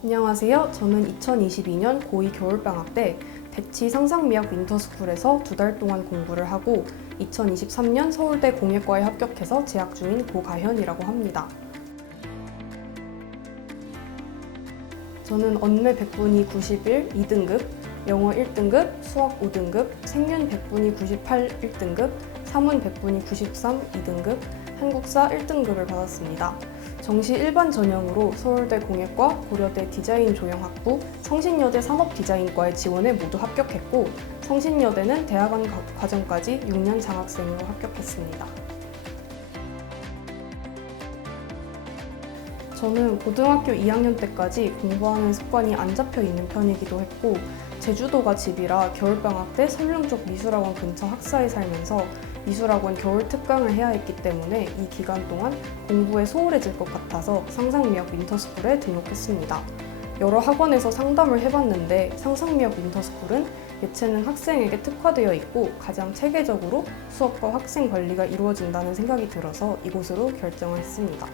안녕하세요. 저는 2022년 고2 겨울방학 때 대치 상상미학 윈터스쿨에서 2달 동안 공부를 하고 2023년 서울대 공예과에 합격해서 재학 중인 고가현이라고 합니다. 저는 언매 100분위 91 2등급, 영어 1등급, 수학 5등급, 생윤 100분위 98 1등급, 사문 100분위 93 2등급, 한국사 1등급을 받았습니다. 정시 일반 전형으로 서울대 공예과, 고려대 디자인 조형학부, 성신여대 산업디자인과에 지원해 모두 합격했고 성신여대는 대학원 과정까지 6년 장학생으로 합격했습니다. 저는 고등학교 2학년 때까지 공부하는 습관이 안 잡혀 있는 편이기도 했고 제주도가 집이라 겨울방학 때 설릉 쪽 미술학원 근처 학사에 살면서 미술학원 겨울 특강을 해야 했기 때문에 이 기간 동안 공부에 소홀해질 것 같아서 상상미학 윈터스쿨에 등록했습니다. 여러 학원에서 상담을 해봤는데 상상미학 윈터스쿨은 예체능 학생에게 특화되어 있고 가장 체계적으로 수업과 학생 관리가 이루어진다는 생각이 들어서 이곳으로 결정을 했습니다.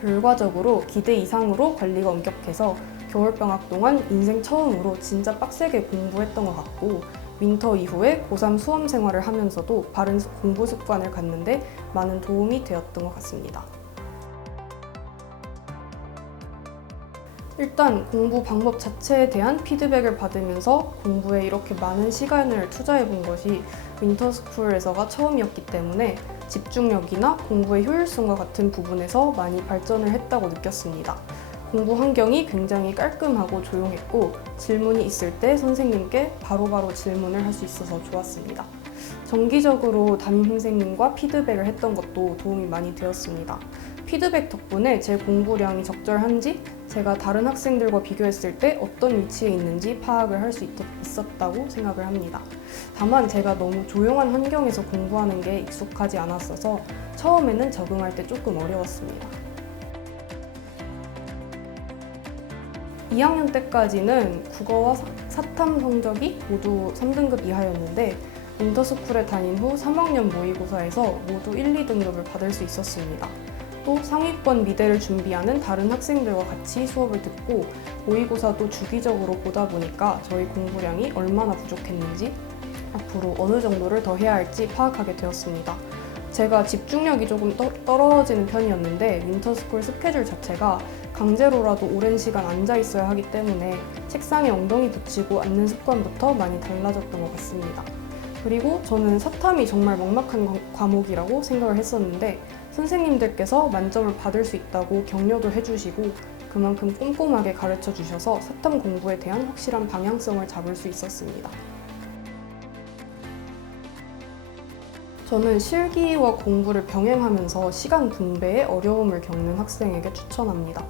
결과적으로 기대 이상으로 관리가 엄격해서 겨울방학 동안 인생 처음으로 진짜 빡세게 공부했던 것 같고 윈터 이후에 고3 수험 생활을 하면서도 바른 공부 습관을 갖는데 많은 도움이 되었던 것 같습니다. 일단 공부 방법 자체에 대한 피드백을 받으면서 공부에 이렇게 많은 시간을 투자해 본 것이 윈터스쿨에서가 처음이었기 때문에 집중력이나 공부의 효율성과 같은 부분에서 많이 발전을 했다고 느꼈습니다. 공부 환경이 굉장히 깔끔하고 조용했고 질문이 있을 때 선생님께 바로바로 질문을 할 수 있어서 좋았습니다. 정기적으로 담임 선생님과 피드백을 했던 것도 도움이 많이 되었습니다. 피드백 덕분에 제 공부량이 적절한지 제가 다른 학생들과 비교했을 때 어떤 위치에 있는지 파악을 할 수 있었다고 생각을 합니다. 다만 제가 너무 조용한 환경에서 공부하는 게 익숙하지 않았어서 처음에는 적응할 때 조금 어려웠습니다. 2학년 때까지는 국어와 사탐 성적이 모두 3등급 이하였는데 윈터스쿨에 다닌 후 3학년 모의고사에서 모두 1, 2등급을 받을 수 있었습니다. 또 상위권 미대를 준비하는 다른 학생들과 같이 수업을 듣고 모의고사도 주기적으로 보다 보니까 저희 공부량이 얼마나 부족했는지 앞으로 어느 정도를 더 해야 할지 파악하게 되었습니다. 제가 집중력이 조금 떨어지는 편이었는데 윈터스쿨 스케줄 자체가 강제로라도 오랜 시간 앉아 있어야 하기 때문에 책상에 엉덩이 붙이고 앉는 습관부터 많이 달라졌던 것 같습니다. 그리고 저는 사탐이 정말 막막한 과목이라고 생각을 했었는데 선생님들께서 만점을 받을 수 있다고 격려도 해주시고 그만큼 꼼꼼하게 가르쳐 주셔서 사탐 공부에 대한 확실한 방향성을 잡을 수 있었습니다. 저는 실기와 공부를 병행하면서 시간 분배에 어려움을 겪는 학생에게 추천합니다.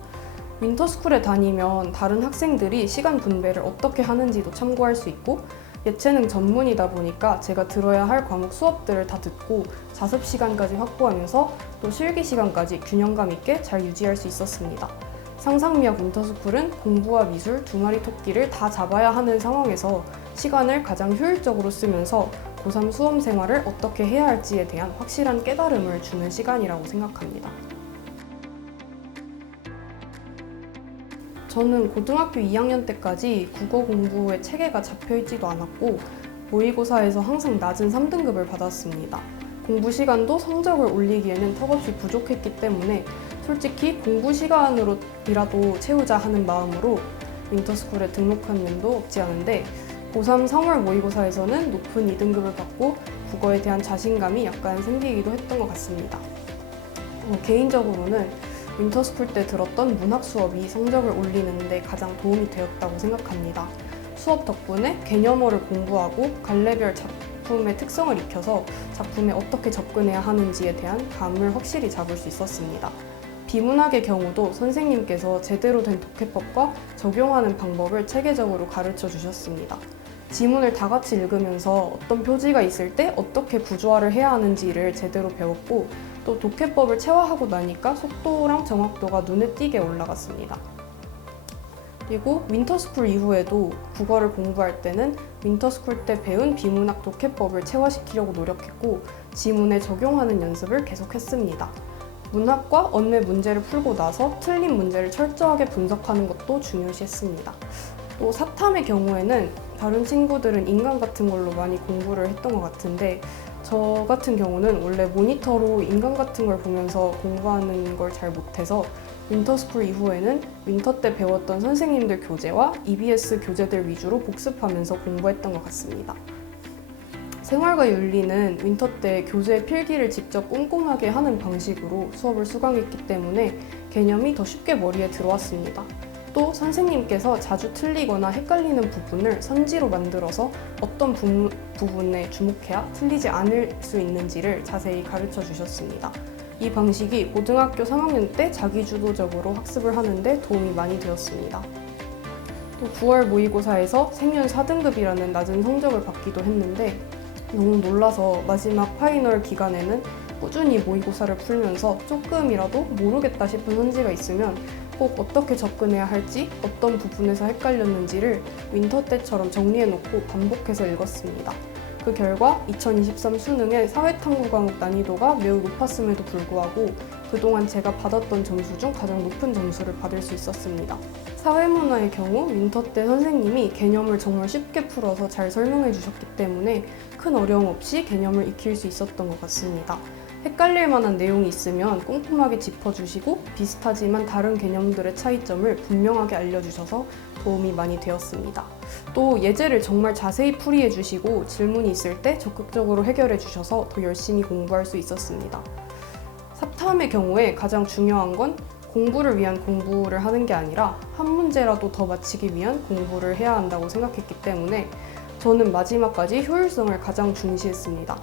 윈터스쿨에 다니면 다른 학생들이 시간 분배를 어떻게 하는지도 참고할 수 있고 예체능 전문이다 보니까 제가 들어야 할 과목 수업들을 다 듣고 자습 시간까지 확보하면서 또 실기 시간까지 균형감 있게 잘 유지할 수 있었습니다. 상상미학 윈터스쿨은 공부와 미술 두 마리 토끼를 다 잡아야 하는 상황에서 시간을 가장 효율적으로 쓰면서 고3 수험 생활을 어떻게 해야 할지에 대한 확실한 깨달음을 주는 시간이라고 생각합니다. 저는 고등학교 2학년 때까지 국어 공부에 체계가 잡혀있지도 않았고 모의고사에서 항상 낮은 3등급을 받았습니다. 공부 시간도 성적을 올리기에는 턱없이 부족했기 때문에 솔직히 공부 시간으로라도 채우자 하는 마음으로 윈터스쿨에 등록한 면도 없지 않은데 고3 3월 모의고사에서는 높은 2등급을 받고 국어에 대한 자신감이 약간 생기기도 했던 것 같습니다. 개인적으로는 윈터스쿨 때 들었던 문학 수업이 성적을 올리는 데 가장 도움이 되었다고 생각합니다. 수업 덕분에 개념어를 공부하고 갈래별 작품의 특성을 익혀서 작품에 어떻게 접근해야 하는지에 대한 감을 확실히 잡을 수 있었습니다. 비문학의 경우도 선생님께서 제대로 된 독해법과 적용하는 방법을 체계적으로 가르쳐 주셨습니다. 지문을 다 같이 읽으면서 어떤 표지가 있을 때 어떻게 구조화를 해야 하는지를 제대로 배웠고 또 독해법을 체화하고 나니까 속도랑 정확도가 눈에 띄게 올라갔습니다. 그리고 윈터스쿨 이후에도 국어를 공부할 때는 윈터스쿨 때 배운 비문학 독해법을 체화시키려고 노력했고 지문에 적용하는 연습을 계속했습니다. 문학과 언매 문제를 풀고 나서 틀린 문제를 철저하게 분석하는 것도 중요시했습니다. 또 사탐의 경우에는 다른 친구들은 인간 같은 걸로 많이 공부를 했던 것 같은데 저 같은 경우는 원래 모니터로 인간 같은 걸 보면서 공부하는 걸 잘 못해서 윈터스쿨 이후에는 윈터 때 배웠던 선생님들 교재와 EBS 교재들 위주로 복습하면서 공부했던 것 같습니다. 생활과 윤리는 윈터 때 교재 필기를 직접 꼼꼼하게 하는 방식으로 수업을 수강했기 때문에 개념이 더 쉽게 머리에 들어왔습니다. 또 선생님께서 자주 틀리거나 헷갈리는 부분을 선지로 만들어서 어떤 부분에 주목해야 틀리지 않을 수 있는지를 자세히 가르쳐 주셨습니다. 이 방식이 고등학교 3학년 때 자기주도적으로 학습을 하는데 도움이 많이 되었습니다. 또 9월 모의고사에서 생윤 4등급이라는 낮은 성적을 받기도 했는데 너무 놀라서 마지막 파이널 기간에는 꾸준히 모의고사를 풀면서 조금이라도 모르겠다 싶은 선지가 있으면 꼭 어떻게 접근해야 할지, 어떤 부분에서 헷갈렸는지를 윈터 때처럼 정리해놓고 반복해서 읽었습니다. 그 결과 2023 수능의 사회탐구 과목 난이도가 매우 높았음에도 불구하고 그동안 제가 받았던 점수 중 가장 높은 점수를 받을 수 있었습니다. 사회문화의 경우 윈터 때 선생님이 개념을 정말 쉽게 풀어서 잘 설명해 주셨기 때문에 큰 어려움 없이 개념을 익힐 수 있었던 것 같습니다. 헷갈릴 만한 내용이 있으면 꼼꼼하게 짚어주시고 비슷하지만 다른 개념들의 차이점을 분명하게 알려주셔서 도움이 많이 되었습니다. 또 예제를 정말 자세히 풀이해 주시고 질문이 있을 때 적극적으로 해결해 주셔서 더 열심히 공부할 수 있었습니다. 사탐의 경우에 가장 중요한 건 공부를 위한 공부를 하는 게 아니라 한 문제라도 더 맞히기 위한 공부를 해야 한다고 생각했기 때문에 저는 마지막까지 효율성을 가장 중시했습니다.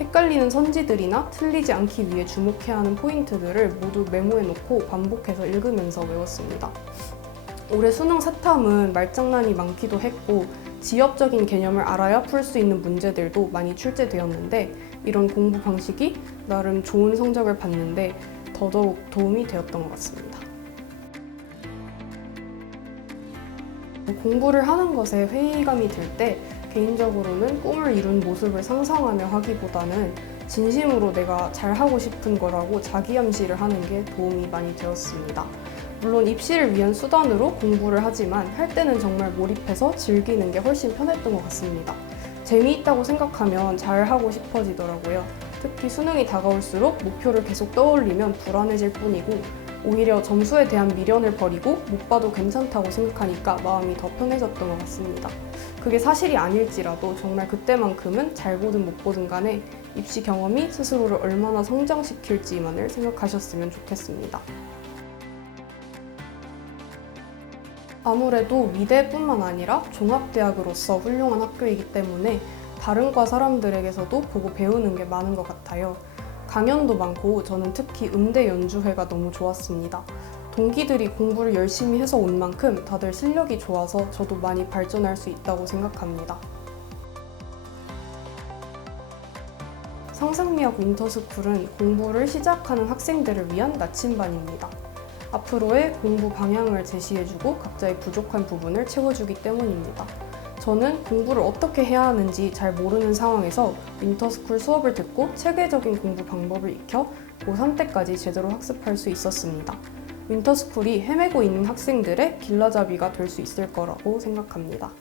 헷갈리는 선지들이나 틀리지 않기 위해 주목해야 하는 포인트들을 모두 메모해놓고 반복해서 읽으면서 외웠습니다. 올해 수능 사탐은 말장난이 많기도 했고 지엽적인 개념을 알아야 풀 수 있는 문제들도 많이 출제되었는데 이런 공부 방식이 나름 좋은 성적을 받는데 더더욱 도움이 되었던 것 같습니다. 공부를 하는 것에 회의감이 들 때 개인적으로는 꿈을 이룬 모습을 상상하며 하기보다는 진심으로 내가 잘하고 싶은 거라고 자기암시를 하는 게 도움이 많이 되었습니다. 물론 입시를 위한 수단으로 공부를 하지만 할 때는 정말 몰입해서 즐기는 게 훨씬 편했던 것 같습니다. 재미있다고 생각하면 잘하고 싶어지더라고요. 특히 수능이 다가올수록 목표를 계속 떠올리면 불안해질 뿐이고 오히려 점수에 대한 미련을 버리고 못 봐도 괜찮다고 생각하니까 마음이 더 편해졌던 것 같습니다. 그게 사실이 아닐지라도 정말 그때만큼은 잘 보든 못 보든 간에 입시 경험이 스스로를 얼마나 성장시킬지만을 생각하셨으면 좋겠습니다. 아무래도 미대뿐만 아니라 종합대학으로서 훌륭한 학교이기 때문에 다른 과 사람들에게서도 보고 배우는 게 많은 것 같아요. 강연도 많고 저는 특히 음대 연주회가 너무 좋았습니다. 동기들이 공부를 열심히 해서 온 만큼 다들 실력이 좋아서 저도 많이 발전할 수 있다고 생각합니다. 상상미학 윈터스쿨은 공부를 시작하는 학생들을 위한 나침반입니다. 앞으로의 공부 방향을 제시해주고 각자의 부족한 부분을 채워주기 때문입니다. 저는 공부를 어떻게 해야 하는지 잘 모르는 상황에서 윈터스쿨 수업을 듣고 체계적인 공부 방법을 익혀 고3 때까지 제대로 학습할 수 있었습니다. 윈터스쿨이 헤매고 있는 학생들의 길라잡이가 될 수 있을 거라고 생각합니다.